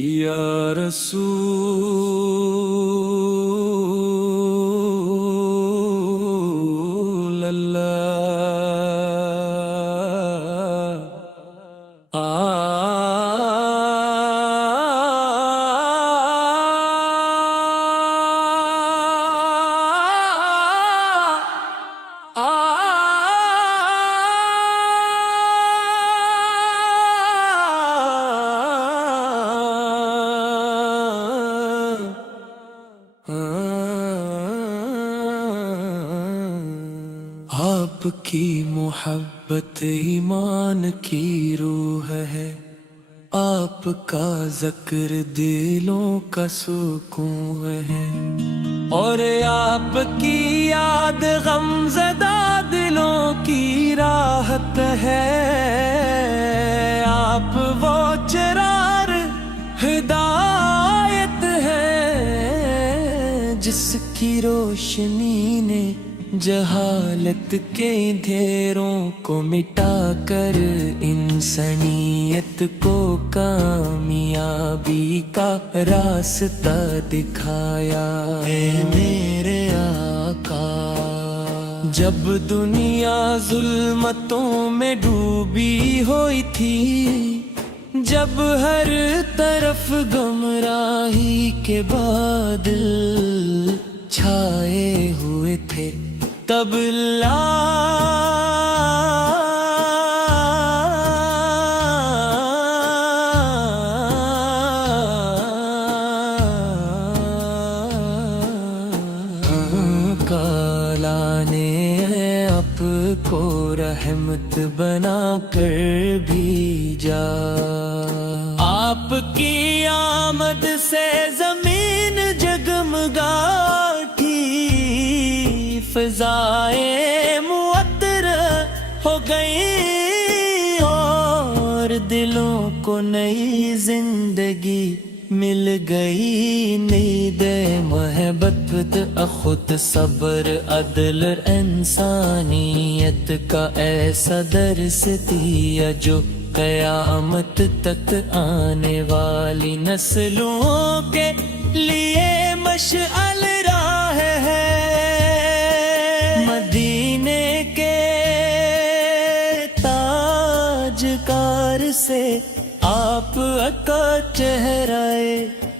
یا رسول اللہ آپ کی محبت ایمان کی روح ہے، آپ کا ذکر دلوں کا سکون ہے، اور آپ کی یاد غمزدہ دلوں کی راحت ہے۔ آپ وہ چراغ ہدایت ہے جس کی روشنی نے جہالت کے اندھیروں کو مٹا کر انسانیت کو کامیابی کا راستہ دکھایا۔ اے میرے آقا، جب دنیا ظلمتوں میں ڈوبی ہوئی تھی، جب ہر طرف گمراہی کے بادل چھائے ہوئے تھے، تب اللہ نے آپ کو رحمت بنا کر بھیجا۔ آپ کی آمد سے زمین جگمگاتی، فضائیں معطر ہو گئیں اور دلوں کو نئی زندگی مل گئی۔ نید محبت خود صبر عدل انسانیت کا ایسا درس دیا جو قیامت تک آنے والی نسلوں کے لیے مشعل راہ ہے۔ مدینے کے تاجکار سے آپ کا چہرہ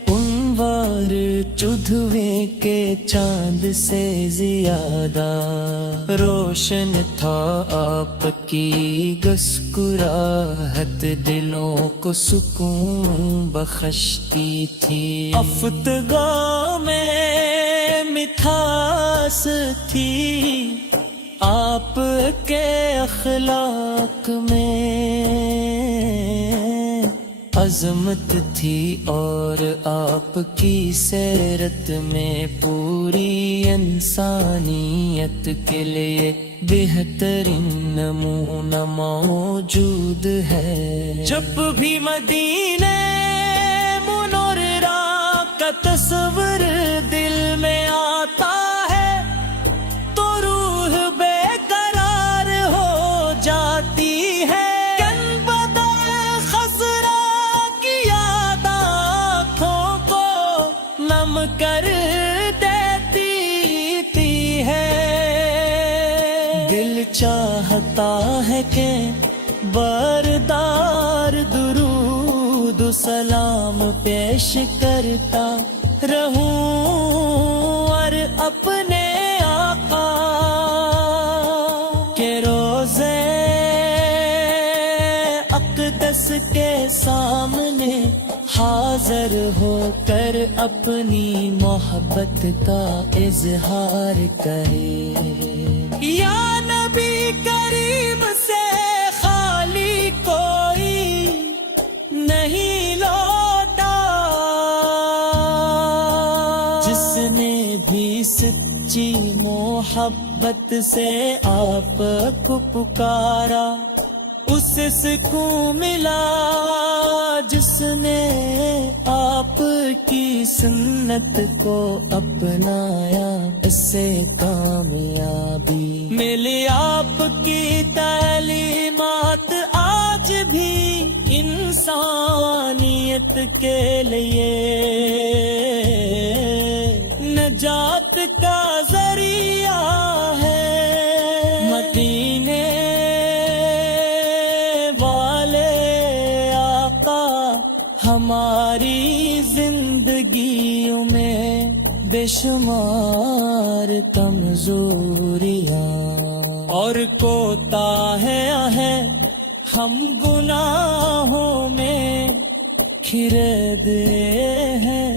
انوار چودھویں کے چاند سے زیادہ روشن تھا۔ آپ کی مسکراہٹ دلوں کو سکون بخشتی تھی۔ افتگاہ میں مٹھاس تھی، آپ کے اخلاق میں عظمت تھی، اور آپ کی سیرت میں پوری انسانیت کے لیے بہترین نمونہ موجود ہے۔ جب بھی مدینہ منورہ کا تصور دل میں آتا ہے تو روح بے قرار ہو جاتی ہے۔ کر دیتی ہے، دل چاہتا ہے کہ بردار درود و سلام پیش کرتا رہوں، اور اپنے آقا کے روضے اقدس کے سامنے حاضر ہو کر اپنی محبت کا اظہار کرے۔ یا نبی کریم سے خالی کوئی نہیں لوٹا، جس نے بھی سچی محبت سے آپ کو پکارا، اسے سکون ملا۔ جس نے آپ کی سنت کو اپنایا، اس سے کامیابی ملی۔ آپ کی تعلیمات آج بھی انسانیت کے لیے نجات کا ذریعہ ہے، مدینے والے آقا ہماری زندگیوں میں بے شمار کمزوریاں اور کوتاہیاں ہیں، ہم گناہوں میں کھرے ہیں،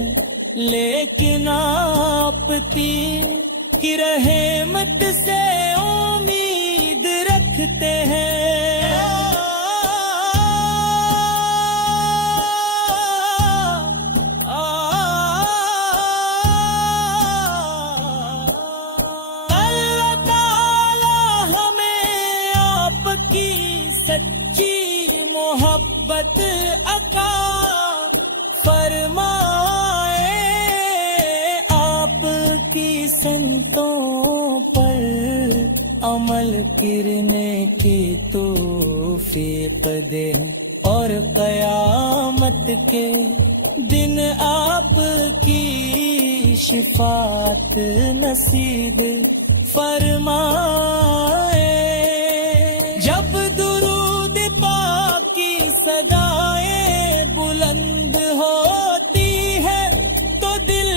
لیکن آپ کی رحمت سے امید رکھتے ہیں۔ اللہ تعالی ہمیں آپ کی سچی محبت عطا فرمائے، آپ کی سنتوں پر عمل کرنے کی توفیق دے، اور قیامت کے دن آپ کی شفاعت نصیب فرمائے۔ جب درود پاک کی صدائیں بلند ہوتی ہے تو دل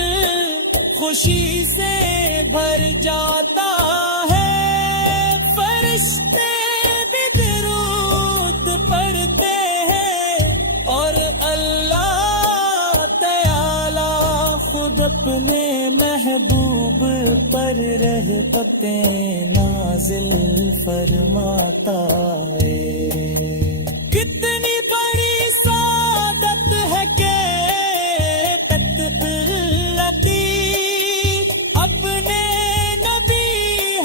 خوشی سے بھر جاتا ہے، فرشتے بھی درود پڑھتے ہیں، اور اللہ تعالی خود اپنے محبوب پر رحمتیں نازل فرماتا ہے۔ کتنی بڑی سعادت ہے کہ کتب لطیف اپنے نبی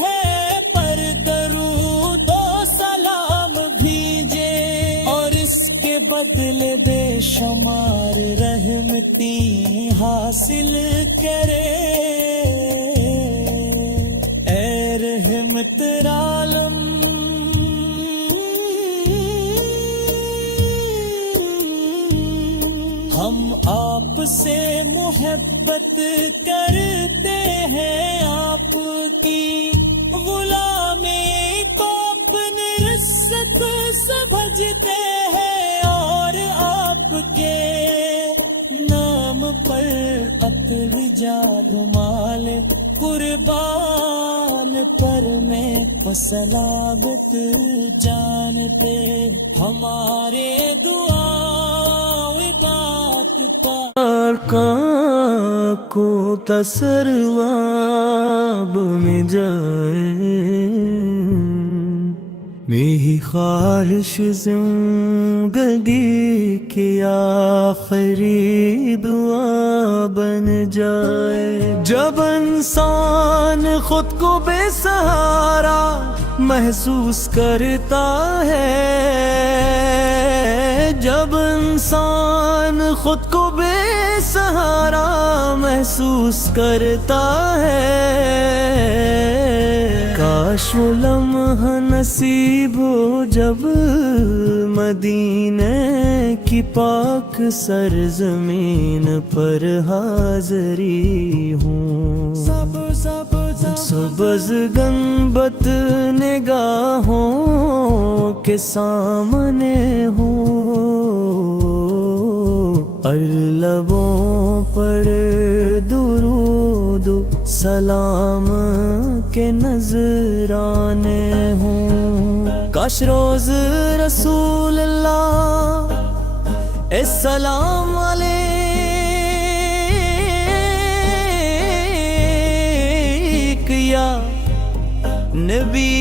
ہے پر درود و سلام بھیجے، اور اس کے بدلے بے شمار رحمتی حاصل کرے۔ اے رحمت عالم، ہم آپ سے محبت کرتے ہیں، آپ کی غلامی کو اپنی رزق سمجھتے ہیں، اور آپ کے نام پر عطر جال قربان پر میں سلامت جانتے، ہمارے دعا بات کو تسرواب میں جائے، میری خواہش زندگی کی آخری دعا بن جائے۔ جب انسان خود کو بے سہارا محسوس کرتا ہے، جب انسان خود کو بے سہارا محسوس کرتا ہے، کاش وہ لمحہ نصیب ہو جب مدینے کی پاک سرزمین پر حاضری ہوں، سبز گنبد نگاہوں کے سامنے ہوں، اور لبوں پر درود سلام کے نذرانے ہوں۔ کاش روز رسول اللہ السلام علیک یا نبی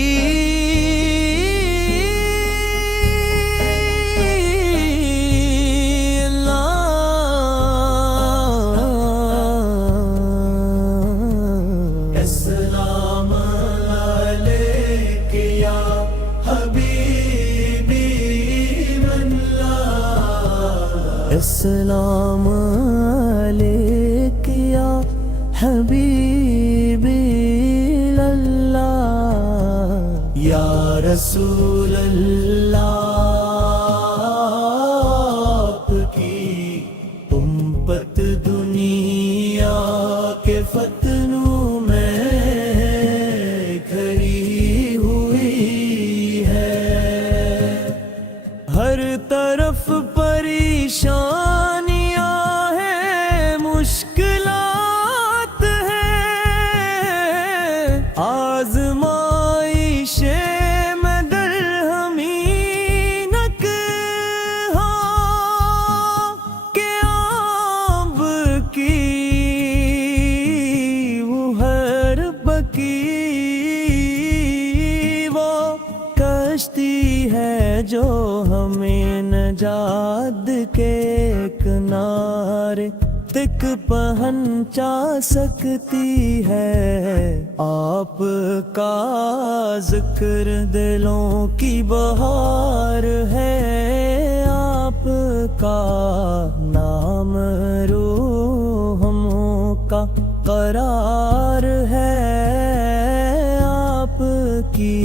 السلام علیک یا حبیبی اللہ یا رسول اللہ محبت دنیا کے فتنوں میں گھری ہوئی ہے، ہر طرف پریشانیاں ہیں، مشکلات ہیں، آزمائشیں میں درہمی نک ہاں کہ آب کی وہ ہر بکی وہ کشتی ہے جو ہمیں نجات کے کنارے تک پہنچا سکتی ہے، آپ کا ذکر دلوں کی بہار ہے، آپ کا نام روحوں کا قرار ہے، آپ کی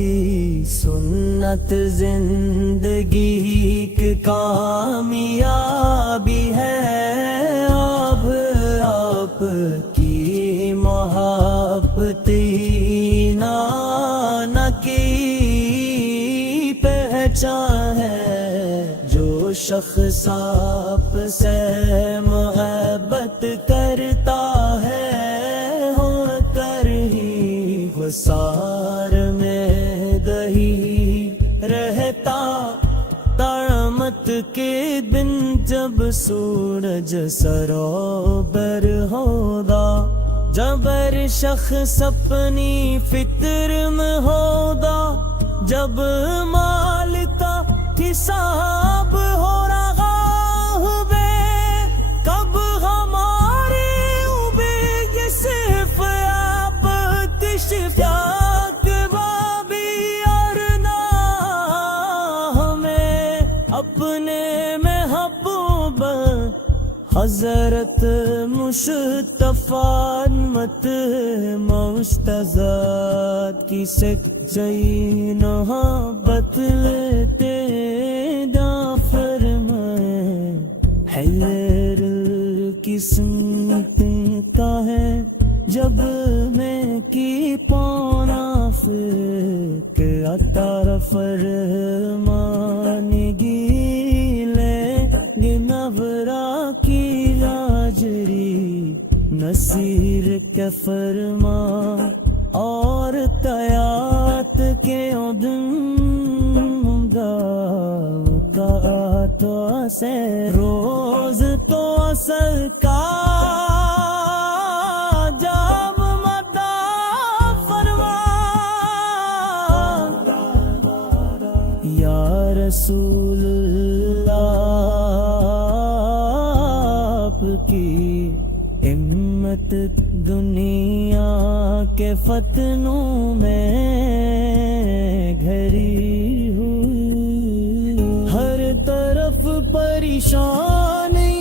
سنت زندگی کی کامیابی ہے، آپ کی محبت نانا کی پہچان ہے، جو شخص آپ سے محبت کرتا ہے ہو کر ہی وسار میں دہی رہتا، قیامت کے دن جب سورج سروبر ہوگا، جب ہر شخص اپنی فطر میں ہوگا، جب مال کا حساب ہو رہا ہوگا، کب ہمارے اوبے یہ صرف آپ تشفیات بابی اور نہ ہمیں اپنے محبوب حضرت مصطفیٰ مت مستزاد کی سچی محبت لیتے دا فرمائے، حیر القسمت کا ہے جب میں کی پونا کہ عطا فرمانگی لے گنورا کی لاجری نصیر کے فرما اور قیات کے عدم گا کا تو سے روز تو اصل کا جام مدا فرما، یا رسول اللہ آپ کی ہمت دنیا کے فتنوں میں گھری ہوئی، ہر طرف پریشانی